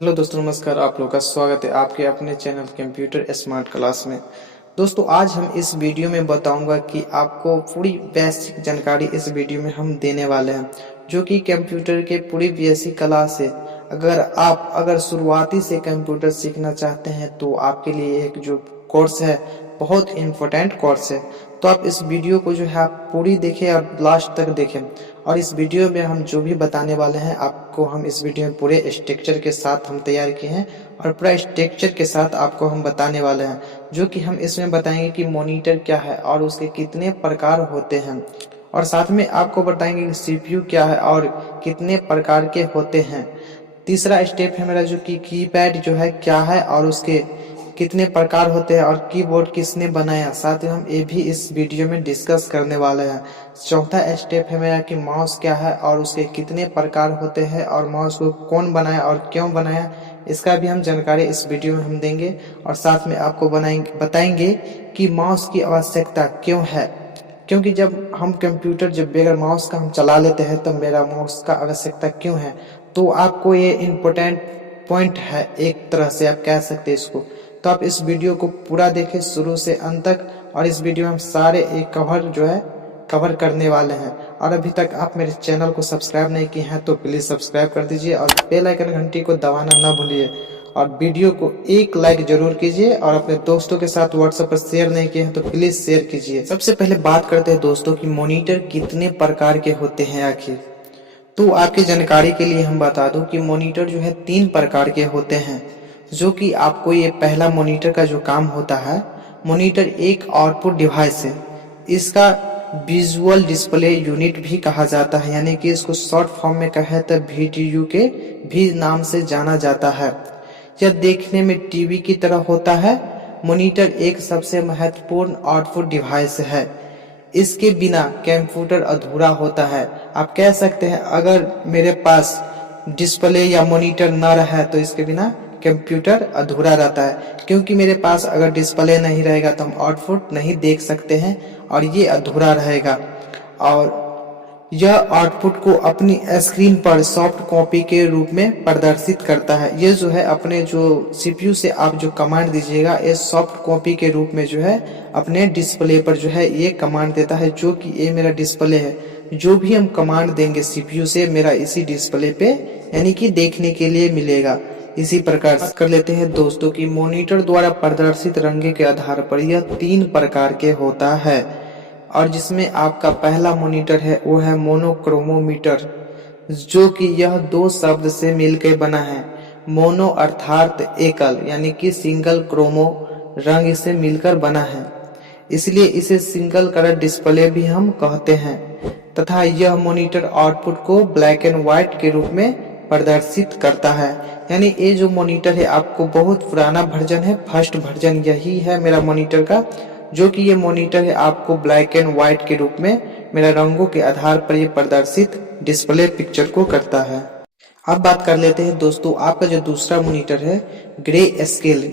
Hello दोस्तों, नमस्कार। आप लोगों का स्वागत है आपके अपने चैनल कंप्यूटर स्मार्ट क्लास में। दोस्तों, आज हम इस वीडियो में बताऊंगा कि आपको पूरी बेसिक जानकारी इस वीडियो में हम देने वाले हैं, जो कि कंप्यूटर के पूरी बेसिक क्लास है। अगर शुरुआती से कंप्यूटर सीखना चाहते हैं तो आपके लिए एक जो कोर्स है, बहुत इम्पोर्टेंट कोर्स है। तो आप इस वीडियो को जो है आप पूरी देखें और लास्ट तक देखें। और इस वीडियो में हम जो भी बताने वाले हैं आपको, हम इस वीडियो में पूरे स्ट्रक्चर के साथ हम तैयार किए हैं और पूरा स्ट्रक्चर के साथ आपको हम बताने वाले हैं, जो कि हम इसमें बताएंगे कि मॉनिटर क्या है और उसके कितने प्रकार होते हैं, और साथ में आपको बताएंगे कि सीपीयू क्या है और कितने प्रकार के होते हैं। तीसरा स्टेप है मेरा जो कि कीपैड जो है क्या है और उसके कितने प्रकार होते हैं और कीबोर्ड किसने बनाया, साथ ही हम ये भी इस वीडियो में डिस्कस करने वाले हैं। चौथा स्टेप है मेरा कि माउस क्या है और उसके कितने प्रकार होते हैं और माउस को कौन बनाया और क्यों बनाया, इसका भी हम जानकारी इस वीडियो में हम देंगे। और साथ में आपको बताएंगे कि माउस की आवश्यकता क्यों है, क्योंकि जब बगैर माउस का हम चला लेते हैं तो मेरा माउस का आवश्यकता क्यों है। तो आपको ये इम्पोर्टेंट पॉइंट है, एक तरह से आप कह सकते हैं इसको। तो आप इस वीडियो को पूरा देखें शुरू से अंत तक, और इस वीडियो में हम सारे एक कवर करने वाले हैं। और अभी तक आप मेरे चैनल को सब्सक्राइब नहीं किए हैं तो प्लीज़ सब्सक्राइब कर दीजिए और बेल आइकन घंटी को दबाना ना भूलिए। और वीडियो को एक लाइक जरूर कीजिए, और अपने दोस्तों के साथ व्हाट्सएप पर शेयर नहीं किए हैं तो प्लीज शेयर कीजिए। सबसे पहले बात करते हैं दोस्तों कि मॉनिटर कितने प्रकार के होते हैं आखिर। तो आपकी जानकारी के लिए हम बता दूं कि मॉनिटर जो है 3 प्रकार के होते हैं, जो कि आपको ये पहला मॉनिटर का जो काम होता है, मॉनिटर एक आउटपुट डिवाइस है। इसका विजुअल डिस्प्ले यूनिट भी कहा जाता है, यानी कि इसको शॉर्ट फॉर्म में कहे तो VDU के भी नाम से जाना जाता है। यह देखने में टीवी की तरह होता है। मॉनिटर एक सबसे महत्वपूर्ण आउटपुट डिवाइस है। इसके बिना कंप्यूटर अधूरा होता है। आप कह सकते हैं अगर मेरे पास डिस्प्ले या मॉनिटर न रहा तो इसके बिना कंप्यूटर अधूरा रहता है, क्योंकि मेरे पास अगर डिस्प्ले नहीं रहेगा तो हम आउटपुट नहीं देख सकते हैं और ये अधूरा रहेगा। और यह आउटपुट को अपनी स्क्रीन पर सॉफ्ट कॉपी के रूप में प्रदर्शित करता है। ये जो है अपने जो सीपीयू से आप जो कमांड दीजिएगा, ये सॉफ्ट कॉपी के रूप में जो है अपने डिस्प्ले पर जो है ये कमांड देता है, जो कि ये मेरा डिस्प्ले है। जो भी हम कमांड देंगे सीपीयू से, मेरा इसी डिस्प्ले पे यानी कि देखने के लिए मिलेगा। इसी प्रकार से कर लेते हैं दोस्तों कि मॉनिटर द्वारा प्रदर्शित रंग के आधार पर यह 3 प्रकार के होता है। और जिसमें आपका पहला मॉनिटर है वो है मोनोक्रोमोमीटर, जो कि यह 2 शब्द से मिलकर बना है। मोनो अर्थात एकल, यानी कि सिंगल, क्रोमो रंग से मिलकर बना है, इसलिए इसे सिंगल कलर डिस्प्ले भी हम कहते हैं। तथा यह मॉनिटर आउटपुट को ब्लैक एंड व्हाइट के रूप में प्रदर्शित करता है। यानी ये जो मॉनिटर है आपको बहुत पुराना वर्जन है, फर्स्ट वर्जन यही है मेरा मॉनिटर का, जो कि ये मॉनिटर है आपको ब्लैक एंड व्हाइट के रूप में मेरा रंगों के आधार पर ये प्रदर्शित डिस्प्ले पिक्चर को करता है। अब बात कर लेते हैं दोस्तों आपका जो दूसरा मॉनिटर है, ग्रे स्केल।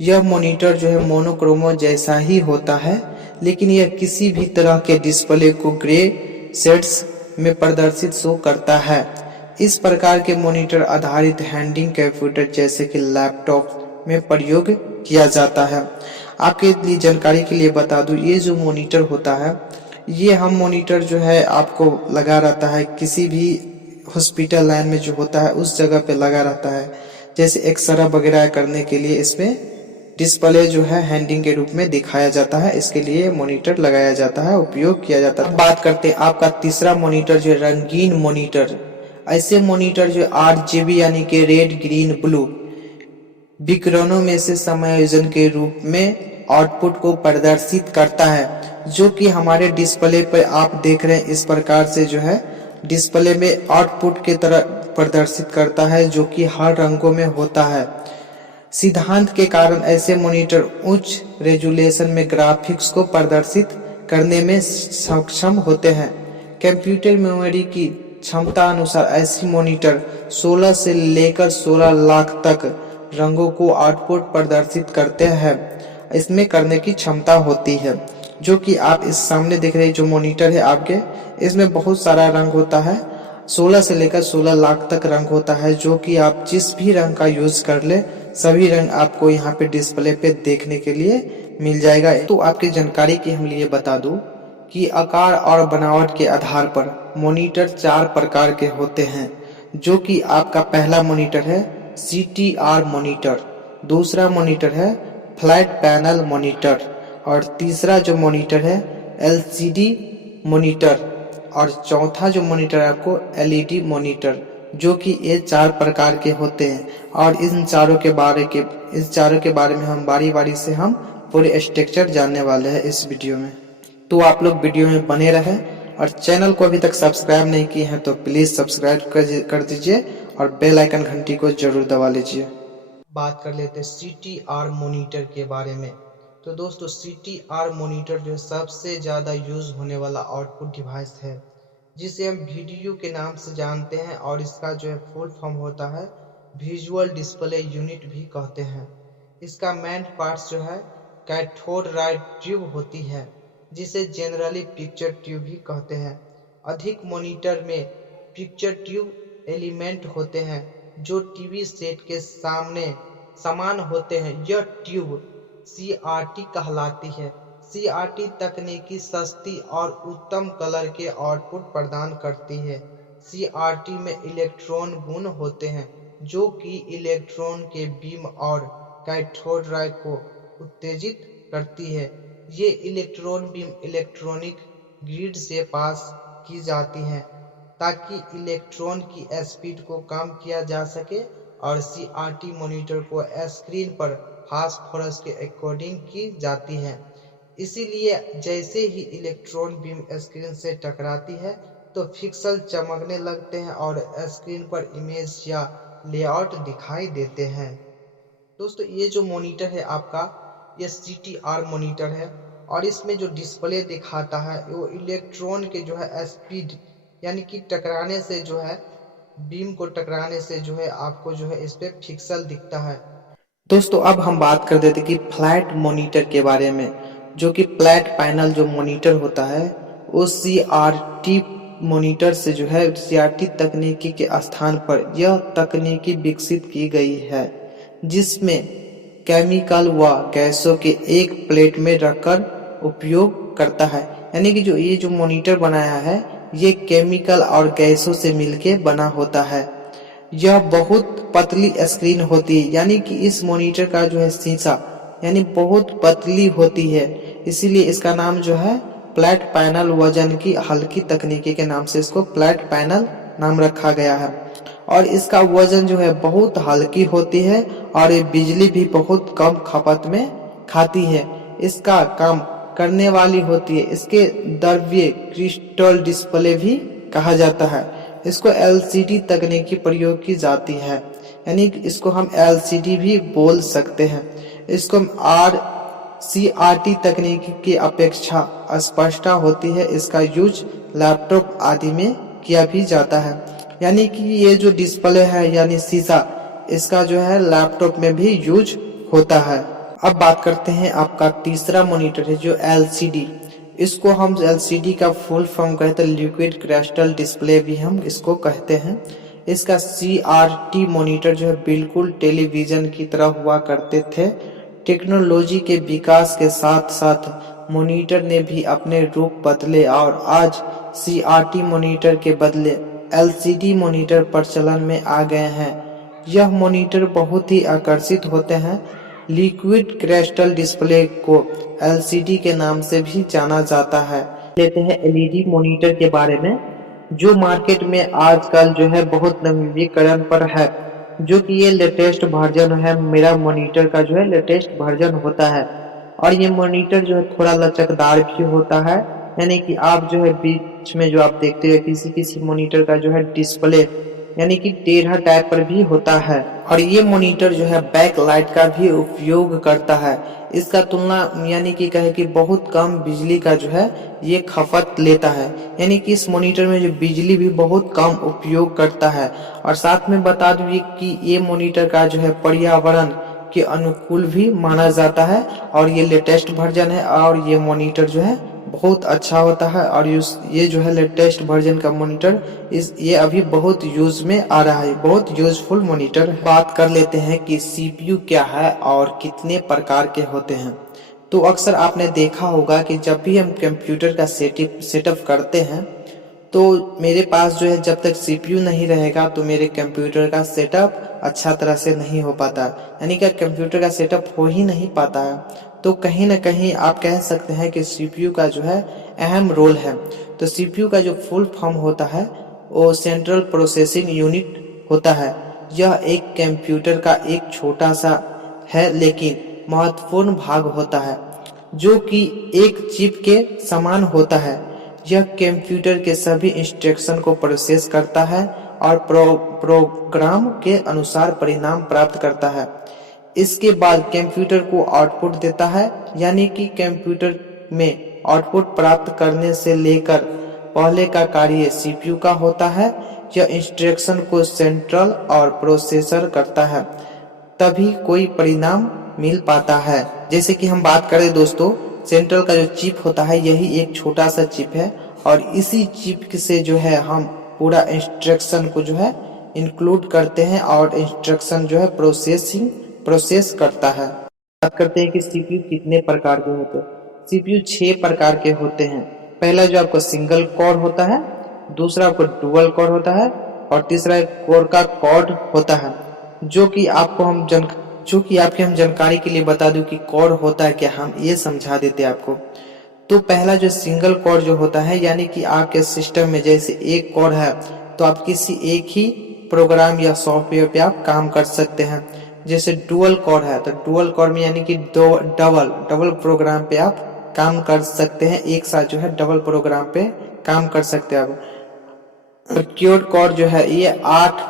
यह मॉनिटर जो है मोनोक्रोमो जैसा ही होता है, लेकिन यह किसी भी तरह के डिस्प्ले को ग्रे शेड्स में प्रदर्शित शो करता है। इस प्रकार के मॉनिटर आधारित हैंडिंग कंप्यूटर जैसे कि लैपटॉप में प्रयोग किया जाता है। आपके लिए जानकारी के लिए बता दूं, ये जो मॉनिटर होता है, ये हम मॉनिटर जो है आपको लगा रहता है किसी भी हॉस्पिटल लाइन में जो होता है उस जगह पे लगा रहता है, जैसे एक्सरे वगैरह करने के लिए इसमें डिस्प्ले जो है हैंडिंग के रूप में दिखाया जाता है, इसके लिए मॉनिटर लगाया जाता है, उपयोग किया जाता है। बात करते हैं आपका तीसरा मॉनिटर जो रंगीन मॉनिटर। ऐसे मॉनिटर जो RGB यानी कि रेड, ग्रीन, ब्लू विकिरणों में से समायोजन के रूप में आउटपुट को प्रदर्शित करता है, जो कि हमारे डिस्प्ले पर आप देख रहे हैं इस प्रकार से जो है डिस्प्ले में आउटपुट के तरह प्रदर्शित करता है, जो कि हर रंगों में होता है। सिद्धांत के कारण ऐसे मॉनिटर उच्च रेजोल्यूशन में ग्राफिक्स को प्रदर्शित करने में सक्षम होते हैं। कंप्यूटर मेमोरी की क्षमता अनुसार ऐसी मॉनिटर 16 से लेकर 16 लाख तक रंगों को आउटपुट प्रदर्शित करते हैं, इसमें करने की क्षमता होती है। जो कि आप इस सामने देख रहे जो मॉनिटर है आपके, इसमें बहुत सारा रंग होता है। 16 से लेकर 16 लाख तक रंग होता है, जो कि आप जिस भी रंग का यूज कर ले सभी रंग आपको यहाँ पे डिस्प्ले पे देखने के लिए मिल जाएगा। तो आपकी जानकारी के हम लिए बता दूं कि आकार और बनावट के आधार पर मॉनिटर 4 प्रकार के होते हैं, जो कि आपका पहला मॉनिटर है CTR मॉनिटर, दूसरा मॉनिटर है फ्लैट पैनल मॉनिटर, और तीसरा जो मॉनिटर है LCD मॉनिटर, और चौथा जो मॉनिटर है आपको LED मॉनिटर, जो कि ये 4 प्रकार के होते हैं। और इन चारों के बारे में हम बारी बारी से हम पूरे स्ट्रक्चर जानने वाले हैं इस वीडियो में। तो आप लोग वीडियो में बने रहें, और चैनल को अभी तक सब्सक्राइब नहीं किए हैं तो प्लीज सब्सक्राइब कर दीजिए और बेल आइकन घंटी को जरूर दबा लीजिए। बात कर लेते हैं CTR मॉनिटर के बारे में। तो दोस्तों CTR मॉनिटर जो है सबसे ज़्यादा यूज होने वाला आउटपुट डिवाइस है, जिसे हम VDU के नाम से जानते हैं, और इसका जो है फुल फॉर्म होता है विजुअल डिस्प्ले यूनिट भी कहते हैं। इसका मेन पार्ट्स जो है कैथोड रे ट्यूब होती है, जिसे जनरली पिक्चर ट्यूब भी कहते हैं। अधिक मॉनिटर में पिक्चर ट्यूब एलिमेंट होते हैं जो टीवी सेट के समान होते हैं। यह ट्यूब CRT कहलाती है। CRT तकनीकी सस्ती और उत्तम कलर के आउटपुट प्रदान करती है। CRT में इलेक्ट्रॉन गुण होते हैं, जो कि इलेक्ट्रॉन के बीम और कैथोड रे को उत्तेजित करती है। ये इलेक्ट्रॉन बीम इलेक्ट्रॉनिक ग्रिड से पास की जाती हैं, ताकि इलेक्ट्रॉन की स्पीड को कम किया जा सके, और CRT मॉनिटर को स्क्रीन पर फास्फोरस के अकॉर्डिंग की जाती है। इसीलिए जैसे ही इलेक्ट्रॉन बीम स्क्रीन से टकराती है तो पिक्सल चमकने लगते हैं और स्क्रीन पर इमेज या लेआउट दिखाई देते हैं। दोस्तों ये जो मॉनिटर है आपका, ये CTR मॉनिटर है, और इसमें जो डिस्प्ले दिखाता है वो इलेक्ट्रॉन के जो है स्पीड, यानी कि टकराने से जो है बीम को टकराने से जो है आपको जो है इस पे पिक्सल दिखता है। दोस्तों अब हम बात कर देते कि फ्लैट मॉनिटर के बारे में, जो कि फ्लैट पैनल जो मॉनिटर होता है वो CRT मॉनिटर से जो है CRT तकनीकी के स्थान पर यह तकनीकी विकसित की गई है, जिसमें केमिकल व गैसों के एक प्लेट में रखकर उपयोग करता है। यानी कि जो ये जो मॉनिटर बनाया है ये केमिकल और गैसों से मिलके बना होता है। यह बहुत पतली स्क्रीन होती है, यानी कि इस मॉनिटर का जो है शीशा यानी बहुत पतली होती है, इसीलिए इसका नाम जो है फ्लैट पैनल, वजन की हल्की तकनीकी के नाम से इसको फ्लैट पैनल नाम रखा गया है। और इसका वजन जो है बहुत हल्की होती है, और ये बिजली भी बहुत कम खपत में खाती है। इसका काम करने वाली होती है। इसके द्रव्य क्रिस्टल डिस्प्ले भी कहा जाता है। इसको LCD तकनीकी प्रयोग की जाती है, यानी इसको हम LCD भी बोल सकते हैं। इसको CRT तकनीकी की अपेक्षा स्पष्टता होती है। इसका यूज लैपटॉप आदि में किया भी जाता है, यानी कि ये जो डिस्प्ले है यानी शीशा, इसका जो है लैपटॉप में भी यूज होता है। अब बात करते हैं आपका तीसरा मॉनिटर है जो LCD। इसको हम LCD का फुल फॉर्म कहते हैं लिक्विड क्रिस्टल डिस्प्ले भी हम इसको कहते हैं। इसका CRT मॉनिटर जो है बिल्कुल टेलीविजन की तरह हुआ करते थे। टेक्नोलॉजी के विकास के साथ साथ मॉनिटर ने भी अपने रूप बदले, और आज CRT मॉनिटर के बदले LCD मॉनिटर प्रचलन में आ गए हैं। यह मॉनिटर बहुत ही आकर्षित होते हैं। लिक्विड क्रिस्टल डिस्प्ले को LCD के नाम से भी जाना जाता है। लेते हैं LED मॉनिटर के बारे में, जो मार्केट में आजकल जो है बहुत नवीनीकरण पर है, जो कि ये लेटेस्ट वर्जन है। मेरा मॉनिटर का जो है लेटेस्ट वर्जन होता है, और ये मॉनिटर जो है थोड़ा लचकदार भी होता है, यानी कि आप जो है बीच में जो आप देखते हैं किसी मॉनिटर का जो है डिस्प्ले यानी कि टेढ़ा टाइप पर भी होता है। और ये मॉनिटर जो है बैक लाइट का भी उपयोग करता है। इसका तुलना यानी कि कहे कि बहुत कम बिजली का जो है ये खपत लेता है, यानी कि इस मॉनिटर में जो बिजली भी बहुत कम उपयोग करता है। और साथ में बता दूं कि ये मॉनिटर का जो है पर्यावरण के अनुकूल भी माना जाता है, और ये लेटेस्ट वर्जन है, और ये मॉनिटर जो है बहुत अच्छा होता है। और ये जो है लेटेस्ट वर्जन का मॉनिटर ये अभी बहुत यूज में आ रहा है, बहुत यूजफुल मॉनिटर है। बात कर लेते हैं कि सीपीयू क्या है और कितने प्रकार के होते हैं। तो अक्सर आपने देखा होगा कि जब भी हम कंप्यूटर का सेटअप करते हैं तो मेरे पास जो है जब तक सीपीयू नहीं रहेगा तो मेरे कंप्यूटर का सेटअप अच्छा तरह से नहीं हो पाता, यानी कि कंप्यूटर का सेटअप हो ही नहीं पाता है। तो कहीं ना कहीं आप कह सकते हैं कि सीपीयू का जो है अहम रोल है। तो सीपीयू का जो फुल फॉर्म होता है वो सेंट्रल प्रोसेसिंग यूनिट होता है। यह एक कंप्यूटर का एक छोटा सा है लेकिन महत्वपूर्ण भाग होता है, जो कि एक चिप के समान होता है। यह कंप्यूटर के सभी इंस्ट्रक्शन को प्रोसेस करता है और प्रोग्राम के अनुसार परिणाम प्राप्त करता है। इसके बाद कंप्यूटर को आउटपुट देता है, यानी कि कंप्यूटर में आउटपुट प्राप्त करने से लेकर पहले का कार्य सीपीयू का होता है। यह इंस्ट्रक्शन को सेंट्रल और प्रोसेसर करता है, तभी कोई परिणाम मिल पाता है। जैसे कि हम बात करें दोस्तों, सेंट्रल का जो चिप होता है यही एक छोटा सा चिप है और इसी चिप से जो है हम पूरा इंस्ट्रक्शन को जो है इंक्लूड करते हैं और इंस्ट्रक्शन जो है प्रोसेस करता है। बात करते हैं कि सीपीयू कितने प्रकार के होते हैं। सीपीयू 6 प्रकार के होते हैं। पहला जो आपको सिंगल कोर होता है, दूसरा आपको डुअल कोर होता है और तीसरा एक कोर का कॉर्ड होता है। जो कि आपके हम जानकारी के लिए बता दूं कि कोर होता है क्या, हम ये समझा देते हैं आपको। तो पहला जो सिंगल कोर जो होता है, यानी कि आपके सिस्टम में जैसे एक कोर है तो आप किसी एक ही प्रोग्राम या सॉफ्टवेयर पे आप काम कर सकते हैं। जैसे डुअल कोर है तो डुअल कोर में यानी कि डबल प्रोग्राम पे आप काम कर सकते हैं, एक साथ जो है डबल प्रोग्राम पे काम कर सकते हैं आप। क्योड कोर जो है ये 8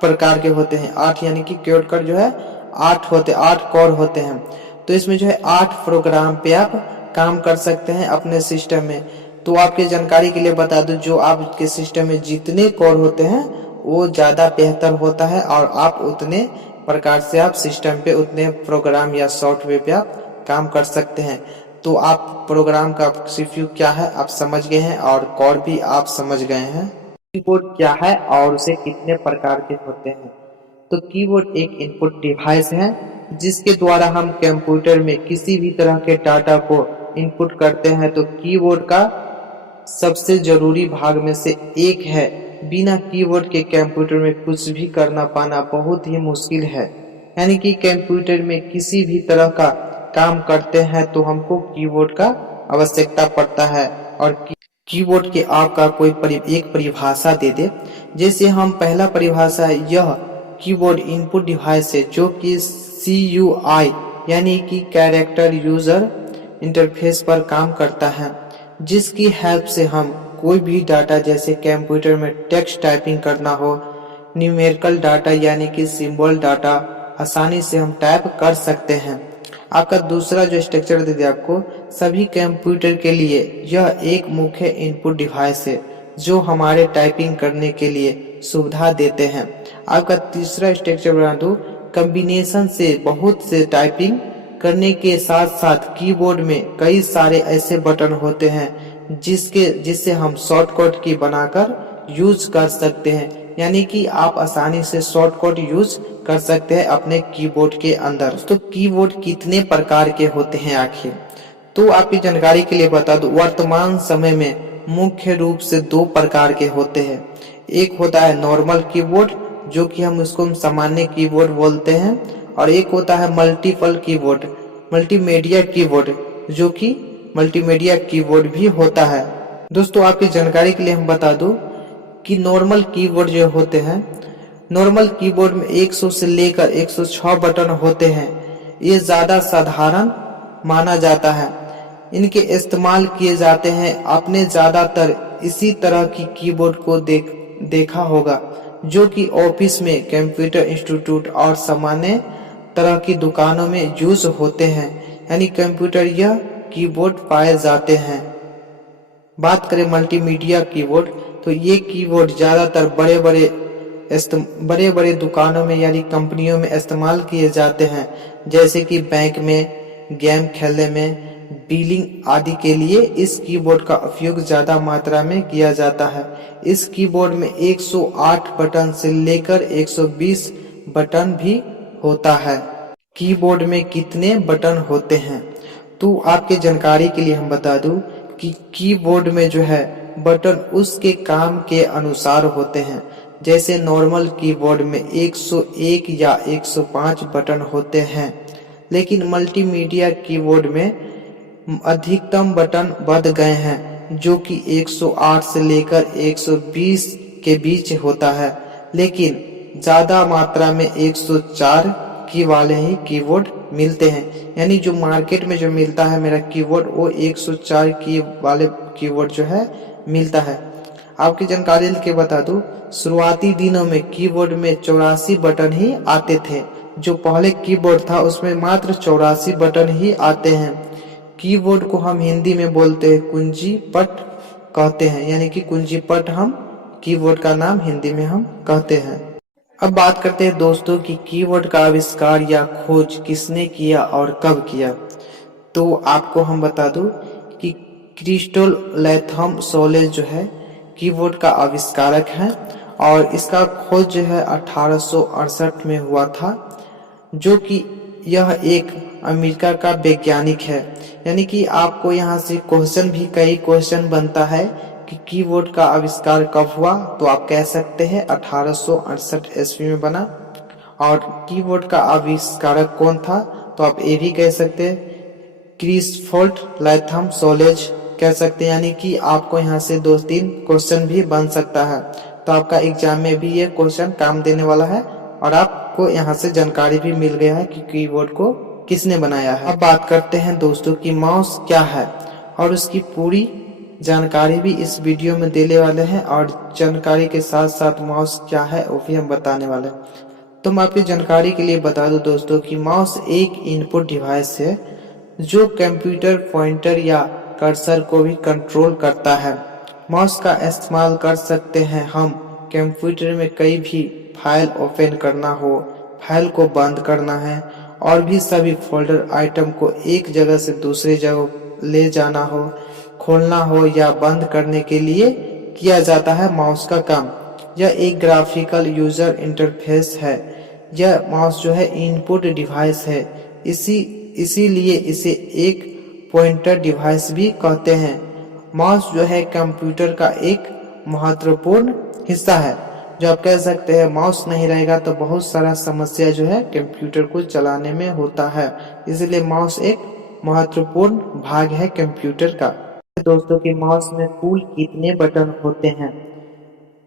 प्रकार के होते हैं। 8 यानी कि क्योड कोर जो है 8 कोर होते हैं। तो इसमें जो है 8 प्रोग्राम पे आप काम कर सकते हैं अपने सिस्टम में। तो आपके जानकारी के लिए बता दूं, जो आपके सिस्टम में जितने कोर होते हैं वो ज्यादा बेहतर होता है और आप उतने प्रकार से आप सिस्टम पे उतने प्रोग्राम या सॉफ्टवेयर पे आप काम कर सकते हैं। तो आप प्रोग्राम का सीपीयू क्या है आप समझ गए हैं और कोर भी आप समझ गए हैं। कीबोर्ड क्या है और उसे कितने प्रकार के होते हैं। तो कीबोर्ड एक इनपुट डिवाइस है जिसके द्वारा हम कंप्यूटर में किसी भी तरह के डाटा को इनपुट करते हैं। तो कीबोर्ड का सबसे जरूरी भाग में से एक है। बिना कीबोर्ड के कंप्यूटर में कुछ भी करना पाना बहुत ही मुश्किल है। यानी कि कंप्यूटर में किसी भी तरह का काम करते हैं तो हमको कीबोर्ड का आवश्यकता पड़ता है। और कीबोर्ड के आपका कोई एक परिभाषा दे दे। जैसे हम पहला परिभाषा है, यह कीबोर्ड इनपुट डिवाइस है जो कि CUI यानी कि कैरेक्टर यूजर इंटरफेस पर काम करता है, जिसकी हेल्प से हम कोई भी डाटा जैसे कंप्यूटर में टेक्स्ट टाइपिंग करना हो, न्यूमेरिकल डाटा यानी कि सिंबल डाटा आसानी से हम टाइप कर सकते हैं। आपका दूसरा जो स्ट्रक्चर दे दिया आपको, सभी कंप्यूटर के लिए यह एक मुख्य इनपुट डिवाइस है जो हमारे टाइपिंग करने के लिए सुविधा देते हैं। आपका तीसरा स्ट्रक्चर बना दूं, कॉम्बिनेशन से बहुत से टाइपिंग करने के साथ साथ कीबोर्ड में कई सारे ऐसे बटन होते हैं जिससे हम शॉर्टकट की बनाकर यूज कर सकते हैं। यानी कि आप आसानी से शॉर्टकट यूज कर सकते हैं अपने कीबोर्ड के अंदर। तो कीबोर्ड कितने प्रकार के होते हैं आखिर, तो आपकी जानकारी के लिए बता दूं, वर्तमान समय में मुख्य रूप से 2 प्रकार के होते हैं। एक होता है नॉर्मल कीबोर्ड जो कि हम उसको सामान्य कीबोर्ड बोलते हैं, और एक होता है मल्टीपल कीबोर्ड मल्टीमीडिया कीबोर्ड जो कि मल्टीमीडिया कीबोर्ड भी होता है। दोस्तों आपकी जानकारी के लिए हम बता दूं कि नॉर्मल कीबोर्ड जो होते हैं, नॉर्मल कीबोर्ड में 100 से लेकर 106 बटन होते हैं। ये ज्यादा साधारण माना जाता है। इनके इस्तेमाल किए जाते हैं। आपने ज्यादातर इसी तरह की कीबोर्ड को देखा होगा जो कि ऑफिस में, कंप्यूटर इंस्टीट्यूट और सामान्य तरह की दुकानों में यूज होते हैं, यानी कंप्यूटर यह कीबोर्ड पाए जाते हैं। बात करें मल्टीमीडिया कीबोर्ड, तो ये कीबोर्ड ज्यादातर बड़े बड़े दुकानों में यानी कंपनियों में इस्तेमाल किए जाते हैं, जैसे कि बैंक में, गेम खेलने में, डीलिंग आदि के लिए इस कीबोर्ड का उपयोग ज्यादा मात्रा में किया जाता है। इस कीबोर्ड में 108 बटन से लेकर 120 बटन भी होता है। कीबोर्ड में कितने बटन होते हैं? तो आपके जानकारी के लिए हम बता दूं कि कीबोर्ड में जो है बटन उसके काम के अनुसार होते हैं। जैसे नॉर्मल कीबोर्ड में 101 या 105 बटन होते हैं, लेकिन मल्टीमीडिया कीबोर्ड में अधिकतम बटन बढ़ गए हैं, जो कि 108 से लेकर 120 के बीच होता है। लेकिन ज्यादा मात्रा में 104 की वाले ही कीबोर्ड मिलते हैं। यानी जो मार्केट में जो मिलता है मेरा कीबोर्ड, वो 104 की वाले कीबोर्ड जो है मिलता है। आपकी जानकारी के बता दूं, शुरुआती दिनों में कीबोर्ड में 84 बटन ही आते थे। जो पहले कीबोर्ड था उसमें मात्र 84 बटन ही आते हैं। कीबोर्ड को हम हिंदी में बोलते हैं कुंजी पट कहते हैं, यानी कि कुंजी पट हम कीबोर्ड का नाम हिंदी में हम कहते हैं। अब बात करते हैं दोस्तों कि कीबोर्ड का आविष्कार या खोज किसने किया और कब किया। तो आपको हम बता दूं कि क्रिस्टोफर लैथम सोलेज जो है कीबोर्ड का आविष्कारक है, और इसका खोज जो है 1868 में हुआ था। जो कि यह एक अमेरिका का वैज्ञानिक है। यानी कि आपको यहाँ से क्वेश्चन भी कई क्वेश्चन बनता है कि कीबोर्ड का आविष्कार कब हुआ, तो आप कह सकते हैं 1868 ईस्वी में बना। और कीबोर्ड का आविष्कारक कौन था, तो आप ये भी कह सकते हैं क्रिस्टोफर लैथम सोलेज कह सकते हैं। यानी कि आपको यहाँ से 2-3 क्वेश्चन भी बन सकता है। तो आपका एग्जाम में भी ये क्वेश्चन काम देने वाला है, और आपको यहाँ से जानकारी भी मिल गया है कि कीबोर्ड को किसने बनाया है। अब बात करते हैं दोस्तों कि माउस क्या है, और उसकी पूरी जानकारी भी इस वीडियो में देने वाले हैं, और जानकारी के साथ साथ माउस क्या है वो भी हम बताने वाले हैं। तो मैं आपकी जानकारी के लिए बता दूं दोस्तों कि माउस एक इनपुट डिवाइस है जो कंप्यूटर पॉइंटर या कर्सर को भी कंट्रोल करता है। माउस का इस्तेमाल कर सकते हैं हम कंप्यूटर में कई भी फाइल ओपन करना हो, फाइल को बंद करना है, और भी सभी फोल्डर आइटम को एक जगह से दूसरे जगह ले जाना हो, खोलना हो या बंद करने के लिए किया जाता है माउस का काम। यह एक ग्राफिकल यूजर इंटरफेस है। यह माउस जो है इनपुट डिवाइस है, इसीलिए इसे एक पॉइंटर डिवाइस भी कहते हैं। माउस जो है कंप्यूटर का एक महत्वपूर्ण हिस्सा है। जो आप कह सकते हैं माउस नहीं रहेगा तो बहुत सारा समस्या जो है कंप्यूटर को चलाने में होता है, इसलिए माउस एक महत्वपूर्ण भाग है कंप्यूटर का। दोस्तों कि माउस में कुल कितने बटन होते हैं?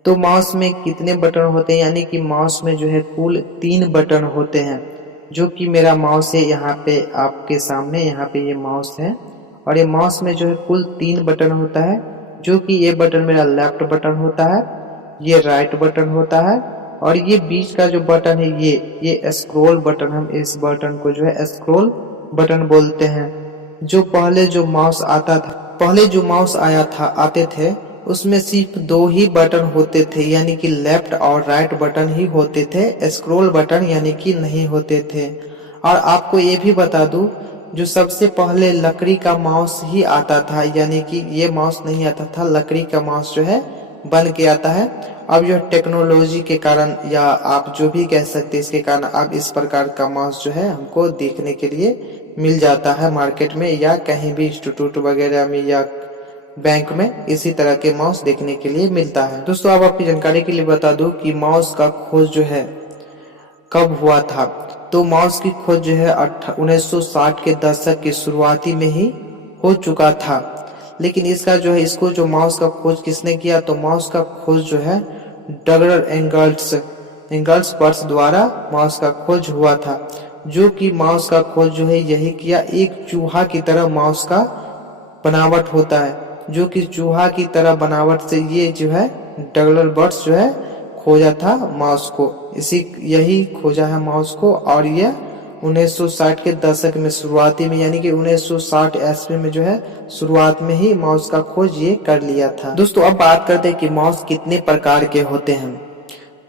तो माउस में कितने बटन होते हैं, यानी कि माउस में जो है कुल 3 बटन होते हैं। जो कि मेरा माउस है यहाँ पे आपके सामने, यहाँ पे ये माउस है, और ये माउस में जो है कुल 3 बटन होता है। जो कि ये बटन मेरा लेफ्ट बटन होता है, ये राइट बटन होता है, और ये बीच का जो बटन है ये स्क्रॉल बटन। हम इस बटन को जो है स्क्रॉल बटन बोलते हैं। जो पहले जो माउस आते थे उसमें सिर्फ 2 ही बटन होते थे, यानी कि लेफ्ट और राइट बटन ही होते थे, स्क्रॉल बटन यानी कि नहीं होते थे। और आपको ये भी बता दूं, जो सबसे पहले लकड़ी का माउस ही आता था, यानी कि ये माउस नहीं आता था, लकड़ी का माउस जो है बन के आता है। अब जो टेक्नोलॉजी के कारण या आप जो भी कह सकते हैं, इसके कारण अब इस प्रकार का माउस जो है हमको देखने के लिए मिल जाता है मार्केट में, या कहीं भी इंस्टीट्यूट वगैरह में या बैंक में इसी तरह के माउस देखने के लिए मिलता है। दोस्तों अब आपकी जानकारी के लिए बता दूं कि माउस का खोज जो है कब हुआ था। तो माउस की खोज जो है 1960 के दशक के शुरुआती में ही हो चुका था। लेकिन इसका जो है जो माउस का खोज किसने किया, तो माउस का खोज जो है डगलर एंगल्सवर्थ द्वारा माउस का खोज हुआ था। जो कि माउस का खोज जो है यही किया, एक चूहा की तरह माउस का बनावट होता है, जो कि चूहा की तरह बनावट से ये जो है डगलर बर्ड्स जो है खोजा था माउस को, यही खोजा है माउस को। और ये 1960 के दशक में शुरुआती में, यानी कि 1960 ईस्वी में जो है शुरुआत में ही माउस का खोज ये कर लिया था। दोस्तों अब बात करते हैं कि माउस कितने प्रकार के होते हैं।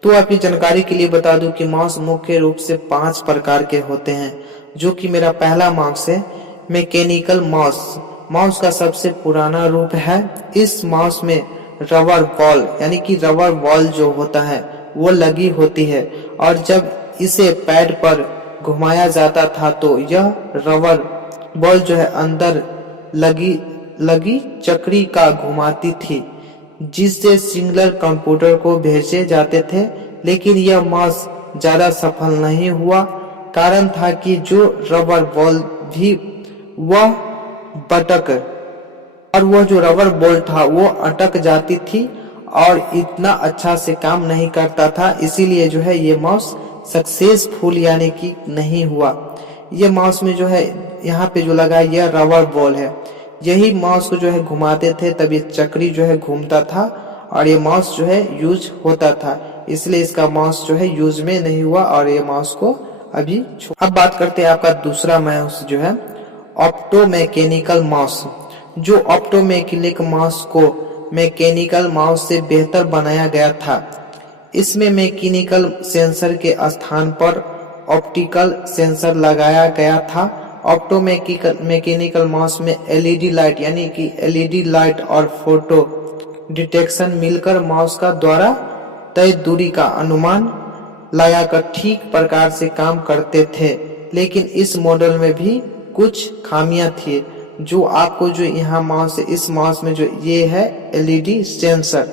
तो आपकी जानकारी के लिए बता दूं कि माउस मुख्य रूप से 5 प्रकार के होते हैं। जो कि मेरा पहला माउस है, मैकेनिकल माउस माउस का सबसे पुराना रूप है। इस माउस में रबर बॉल यानी कि रबर बॉल जो होता है वो लगी होती है, और जब इसे पैड पर घुमाया जाता था तो यह रबर बॉल जो है अंदर लगी लगी चक्री का घुमाती थी, जिससे सिंगलर कंप्यूटर को भेजे जाते थे। लेकिन यह माउस ज्यादा सफल नहीं हुआ। कारण था कि जो रबर बॉल भी वह बटक और वह जो रबर बॉल था वो अटक जाती थी और इतना अच्छा से काम नहीं करता था, इसीलिए जो है ये माउस सक्सेसफुल यानी कि नहीं हुआ। ये माउस में जो है यहाँ पे जो लगा यह रबर बॉल है, यही माउस को जो है घुमाते थे तब ये चक्री जो है घूमता था और ये माउस जो है यूज होता था, इसलिए इसका माउस जो है यूज में नहीं हुआ और ये माउस को अभी अब बात करते हैं आपका दूसरा माउस जो है ऑप्टो मैकेनिकल माउस। जो ऑप्टो मैकेनिकल माउस को मैकेनिकल माउस से बेहतर बनाया गया था। इसमें मैकेनिकल सेंसर के स्थान पर ऑप्टिकल सेंसर लगाया गया था। ऑप्टो मैकेनिकल माउस में एलईडी लाइट यानी कि एलईडी लाइट और फोटो डिटेक्शन मिलकर माउस का द्वारा तय दूरी का अनुमान लगाकर ठीक प्रकार से काम करते थे। लेकिन इस मॉडल में भी कुछ खामियां थी। जो आपको जो यहाँ माउस है, इस माउस में जो ये है एलईडी सेंसर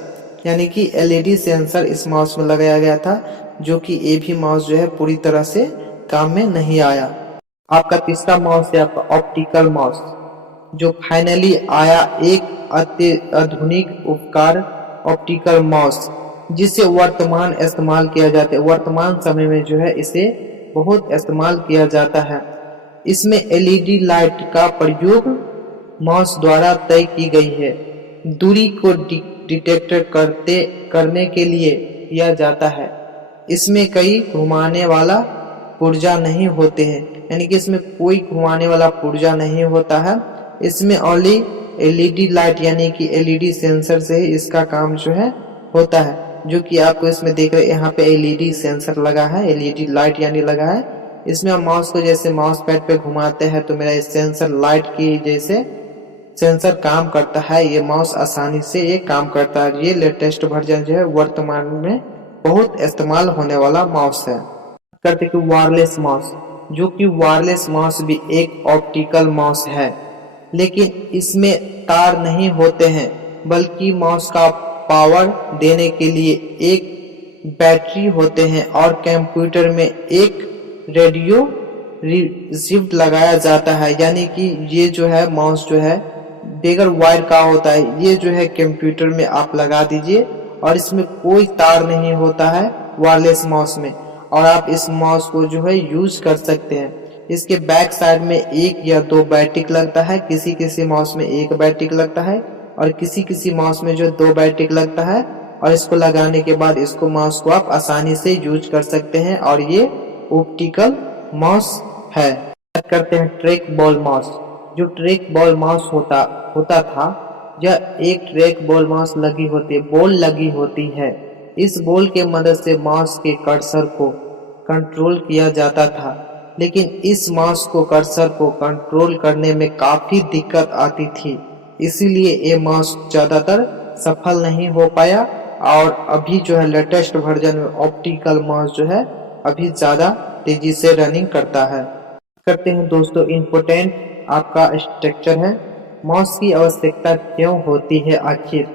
यानी कि एलईडी सेंसर इस माउस में लगाया गया था, जो कि ये भी माउस जो है पूरी तरह से काम में नहीं आया। आपका तीसरा माउस है आपका ऑप्टिकल माउस, जो फाइनली आया एक अति आधुनिक उपकार ऑप्टिकल माउस, जिसे वर्तमान इस्तेमाल किया जाता है। वर्तमान समय में जो है इसे बहुत इस्तेमाल किया जाता है। इसमें एलईडी लाइट का प्रयोग माउस द्वारा तय की गई है। दूरी को डिटेक्ट करने के लिए किया जाता है। इसमें कई घुमाने वाला पुर्जा नहीं होते हैं, यानी कि इसमें कोई घुमाने वाला पुर्जा नहीं होता है। इसमें ओनली एलईडी लाइट यानी कि एलईडी सेंसर से ही इसका काम जो है होता है, जो कि आपको इसमें देख रहे हैं यहाँ पे एलईडी सेंसर लगा है, एलईडी लाइट यानी लगा है। इसमें हम माउस को जैसे माउस पैड पे घुमाते हैं तो मेरा सेंसर लाइट की जैसे सेंसर काम करता है। ये माउस आसानी से ये काम करता है। ये लेटेस्ट वर्जन जो है वर्तमान में बहुत इस्तेमाल होने वाला माउस है। करते कि वायरलेस माउस, जो कि वायरलेस माउस भी एक ऑप्टिकल माउस है, लेकिन इसमें तार नहीं होते हैं, बल्कि माउस का पावर देने के लिए एक बैटरी होते हैं और कंप्यूटर में एक रेडियो रिसीवर लगाया जाता है। यानी कि ये जो है माउस जो है बगैर वायर का होता है। ये जो है कंप्यूटर में आप लगा दीजिए और इसमें कोई तार नहीं होता है वायरलेस माउस में, और आप इस माउस को जो है यूज कर सकते हैं। इसके बैक साइड में एक या दो बैटरी लगता है, किसी किसी माउस में एक बैटरी लगता है और किसी किसी माउस में जो दो बैटरी लगता है, और इसको लगाने के बाद इसको माउस को आप आसानी से यूज कर सकते हैं और ये ऑप्टिकल माउस है। बात करते हैं ट्रैक बॉल माउस। जो ट्रैक बॉल माउस होता था, यह एक ट्रैक बॉल माउस लगी होती है, बॉल लगी होती है। इस बॉल के मदद से माउस के कर्सर को कंट्रोल किया जाता था, लेकिन इस माउस को कर्सर को कंट्रोल करने में काफी दिक्कत आती थी, इसीलिए ये माउस ज्यादातर सफल नहीं हो पाया। और अभी जो है लेटेस्ट वर्जन में ऑप्टिकल माउस जो है अभी ज्यादा तेजी से रनिंग करता है। करते हैं दोस्तों इम्पोर्टेंट आपका स्ट्रक्चर है, माउस की आवश्यकता क्यों होती है आखिर।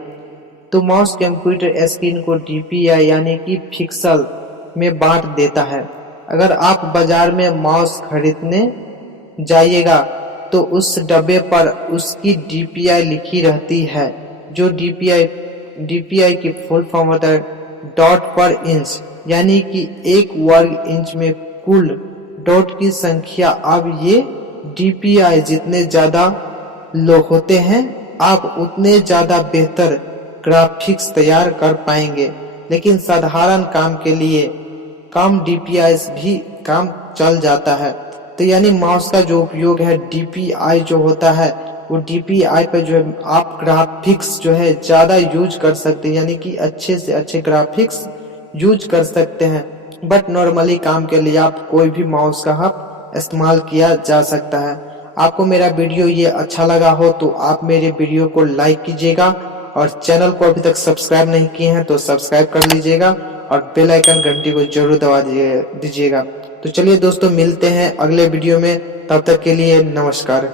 तो माउस कंप्यूटर स्क्रीन को डीपीआई यानी कि पिक्सल में बांट देता है। अगर आप बाजार में माउस खरीदने जाइएगा तो उस डब्बे पर उसकी डीपीआई लिखी रहती है। जो डीपीआई की फुल फॉर्म होता है डॉट पर इंच, यानी कि एक वर्ग इंच में कुल डॉट की संख्या। अब ये डीपीआई जितने ज्यादा लो होते हैं आप उतने ज्यादा बेहतर ग्राफिक्स तैयार कर पाएंगे, लेकिन साधारण काम के लिए कम डीपीआई भी काम चल जाता है। तो यानी माउस का जो उपयोग है डीपीआई जो होता है वो डीपीआई पे जो है आप ग्राफिक्स जो है ज्यादा यूज कर सकते हैं, यानी कि अच्छे से अच्छे ग्राफिक्स यूज कर सकते हैं। बट नॉर्मली काम के लिए आप कोई भी माउस का आप इस्तेमाल किया जा सकता है। आपको मेरा वीडियो ये अच्छा लगा हो तो आप मेरे वीडियो को लाइक कीजिएगा और चैनल को अभी तक सब्सक्राइब नहीं किए हैं तो सब्सक्राइब कर लीजिएगा और बेल आइकन घंटी को जरूर दबा दीजिएगा। तो चलिए दोस्तों, मिलते हैं अगले वीडियो में, तब तक के लिए नमस्कार।